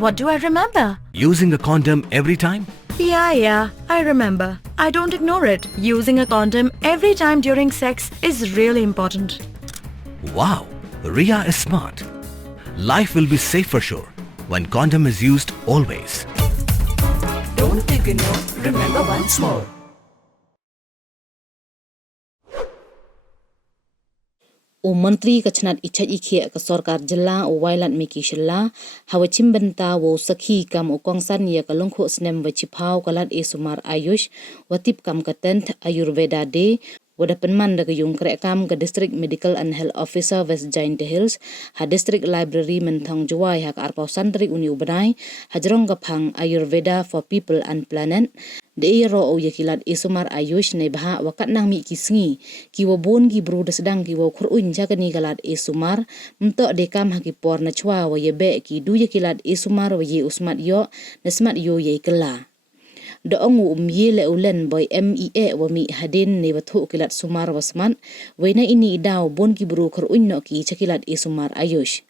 What do I remember? Using a condom every time? Yeah, I remember. I don't ignore it. Using a condom every time during sex is really important. Wow, Ria is smart. Life will be safe for sure when condom is used always. Don't ignore, remember once more. O Mantri ka chnat ichaj ikhia ka sarkar jilla o Wailad miki shilla hawa chimbanta wo sakhi kam o kongsan ya ka longkho snem wa chiphaw kalat e sumar Ayush watip kam ka 10th Ayurveda Day wada penman da ka yung krek kam ka District Medical and Health Officer West Giant Hills ha District Library mentang juwai ha ka arpaw santri uni ubanay hajrong ka phang Ayurveda for People and Planet de ro o yakilat isumar Ayush ne baha wakat nang mi kisngi kiwa Boon gi bru da sedang kiwa kyruiñ jakani galat isumar mto de kam ha ki por na chwa wa yebe ki du yakilat isumar wa ye usmat yo nasmat yo ye kala do ongu ye le ulen boy MEA wa mi hadin ne wathu kilat sumar wasman waina ini daw Boon gi bru kyruiñ no ki chakilat isumar Ayush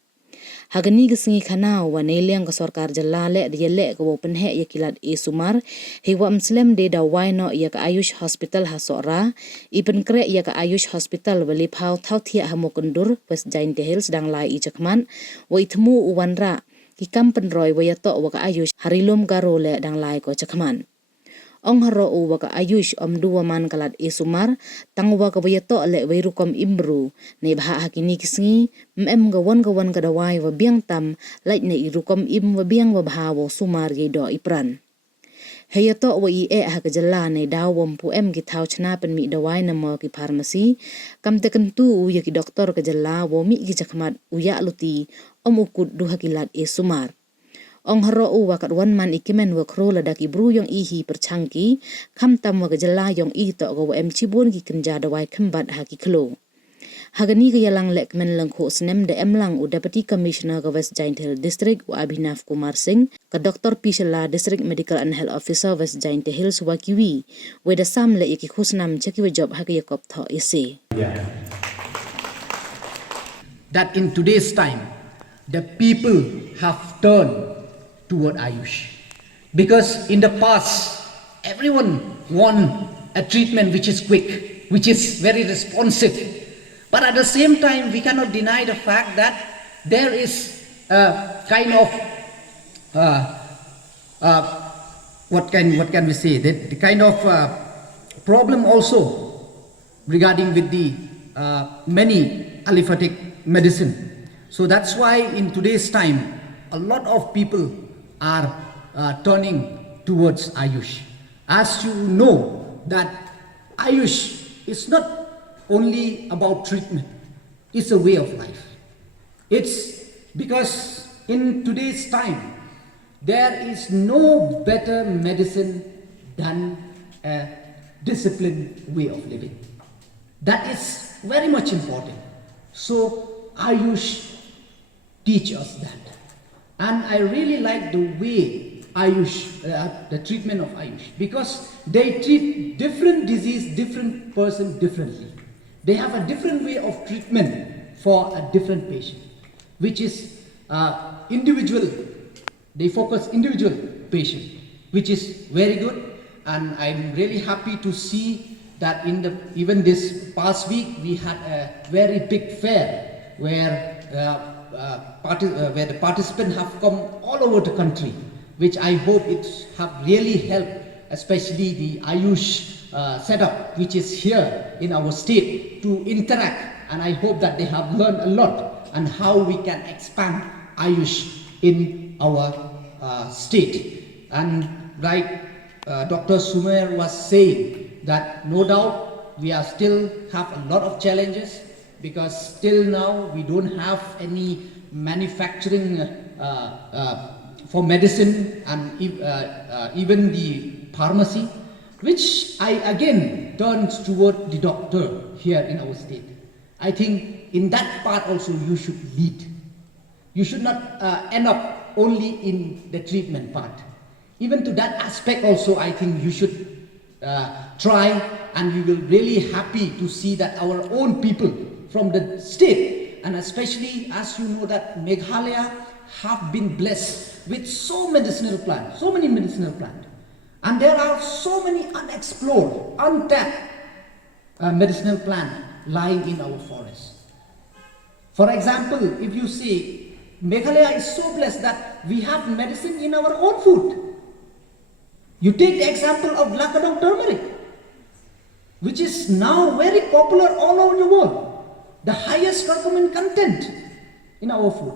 hagani gisngi khana wa neliang ka sarkar jalale yele ka open he yakilat e sumar hewa muslim de da waino ya ka Ayush Hospital hasora ipen kre ya ka Ayush Hospital wali phau thauthia ha Mookyndur West Giant Hills dang lai i chakhmat wa ithmu uwanra ki kampen roy wa yato wa ka Ayush harilom garole dang lai ko chakhmat ong haro u wa ka Ayush duwa man kalat e sumar tangwa ka bayato le wayrukom imbru ne bha hakini kisngi gawan ka dawai wa biang tam like ne irukom im wa biang wa bha wo sumar ye do ipran heyato wa i ha ka jalla ne dawom pu ki thau chna pen mi dawai na mo ki pharmacy kam te kan tu ya ki doktor ka jalla wo mi ki chakhmat uya luti ukut du hakilat e sumar ong haro u wakat wan man ikimen wa kro la daki bru yong ihi perchangki kham tam wa gajala yong i to go Boon ki kenja dawai khambat ha ki khlo hagani ga yalang lek men lang kho snem de emlang u Deputy Commissioner ka West Giant Hill District wa Abhinav Kumar Singh ka Dr. Pishala District Medical and Health Officer West Giant Hills wa kiwi we da sam le ki khusnam chaki wa job ha ki yakop tho ise that in today's time the people have turned toward Ayush. Because in the past, everyone want a treatment which is quick, which is very responsive. But at the same time, we cannot deny the fact that there is a kind of, what can we say, the kind of problem also regarding with the many allopathic medicine. So that's why in today's time, a lot of people are turning towards Ayush. As you know that Ayush is not only about treatment, it's a way of life. It's because in today's time, there is no better medicine than a disciplined way of living. That is very much important. So Ayush teach us that. And I really like the way Ayush, the treatment of Ayush, because they treat different disease, different person differently. They have a different way of treatment for a different patient, which is individual. They focus individual patient, which is very good. And I'm really happy to see that even this past week we had a very big fair where the participants have come all over the country, which I hope it have really helped, especially the Ayush setup, which is here in our state, to interact. And I hope that they have learned a lot on how we can expand Ayush in our state. And like Dr. Sumaar was saying, that no doubt we are still have a lot of challenges, because still now we don't have any manufacturing for medicine and even the pharmacy, which I again turns toward the doctor here in our state. I think in that part also you should lead. You should not end up only in the treatment part. Even to that aspect also, I think you should try, and we will really happy to see that our own people from the state and especially as you know that Meghalaya have been blessed with so many medicinal plants, and there are so many unexplored, untapped medicinal plants lying in our forests. For example, if you see, Meghalaya is so blessed that we have medicine in our own food. You take the example of Lakadong turmeric, which is now very popular all over the world. The highest curcumin content in our food.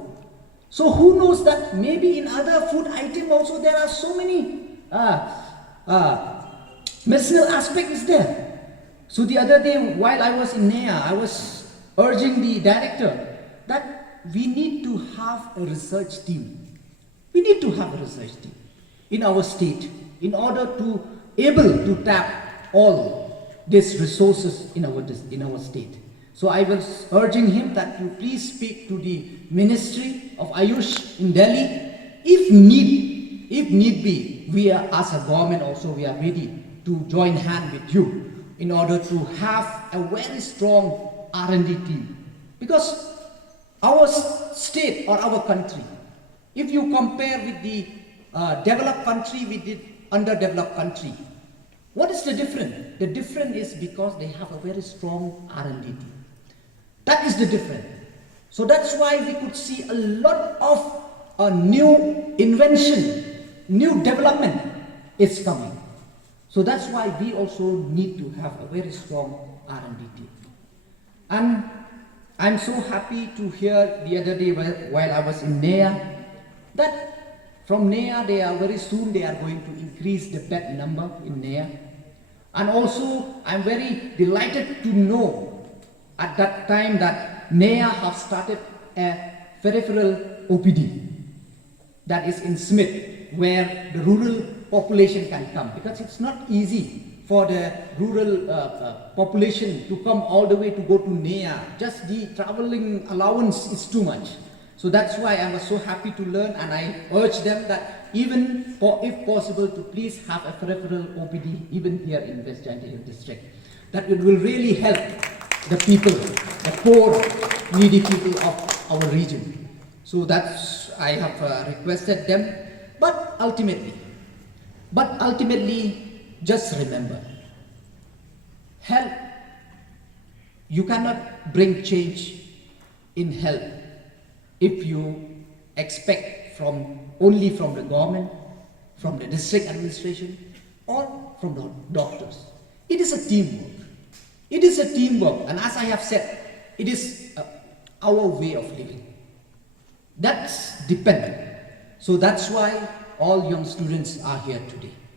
So who knows that maybe in other food item also there are so many medicinal aspect is there. So the other day while I was in NEA, I was urging the director that we need to have a research team. We need to have a research team in our state in order to able to tap all these resources in our state. So I was urging him that you please speak to the Ministry of Ayush in Delhi. If need be, we are as a government also we are ready to join hand with you in order to have a very strong R&D team. Because our state or our country, if you compare with the developed country with the underdeveloped country, what is the difference? The difference is because they have a very strong R&D team. That is the difference. So that's why we could see a lot of new invention, new development is coming. So that's why we also need to have a very strong R&D team. And I'm so happy to hear the other day while I was in NEA that from NEA very soon they are going to increase the bed number in NEA. And also I'm very delighted to know at that time that NEA have started a peripheral OPD that is in Smith, where the rural population can come, because it's not easy for the rural population to come all the way to go to NEA. Just the traveling allowance is too much. So that's why I was so happy to learn, and I urge them that even if possible to please have a peripheral OPD even here in West Jaintia district. That it will really help the people, the poor, needy people of our region. So that's, I have requested them. But ultimately, just remember, health, you cannot bring change in health if you expect only from the government, from the district administration, or from the doctors. It is a teamwork. It is a teamwork, and as I have said, it is our way of living. That's dependent. So that's why all young students are here today.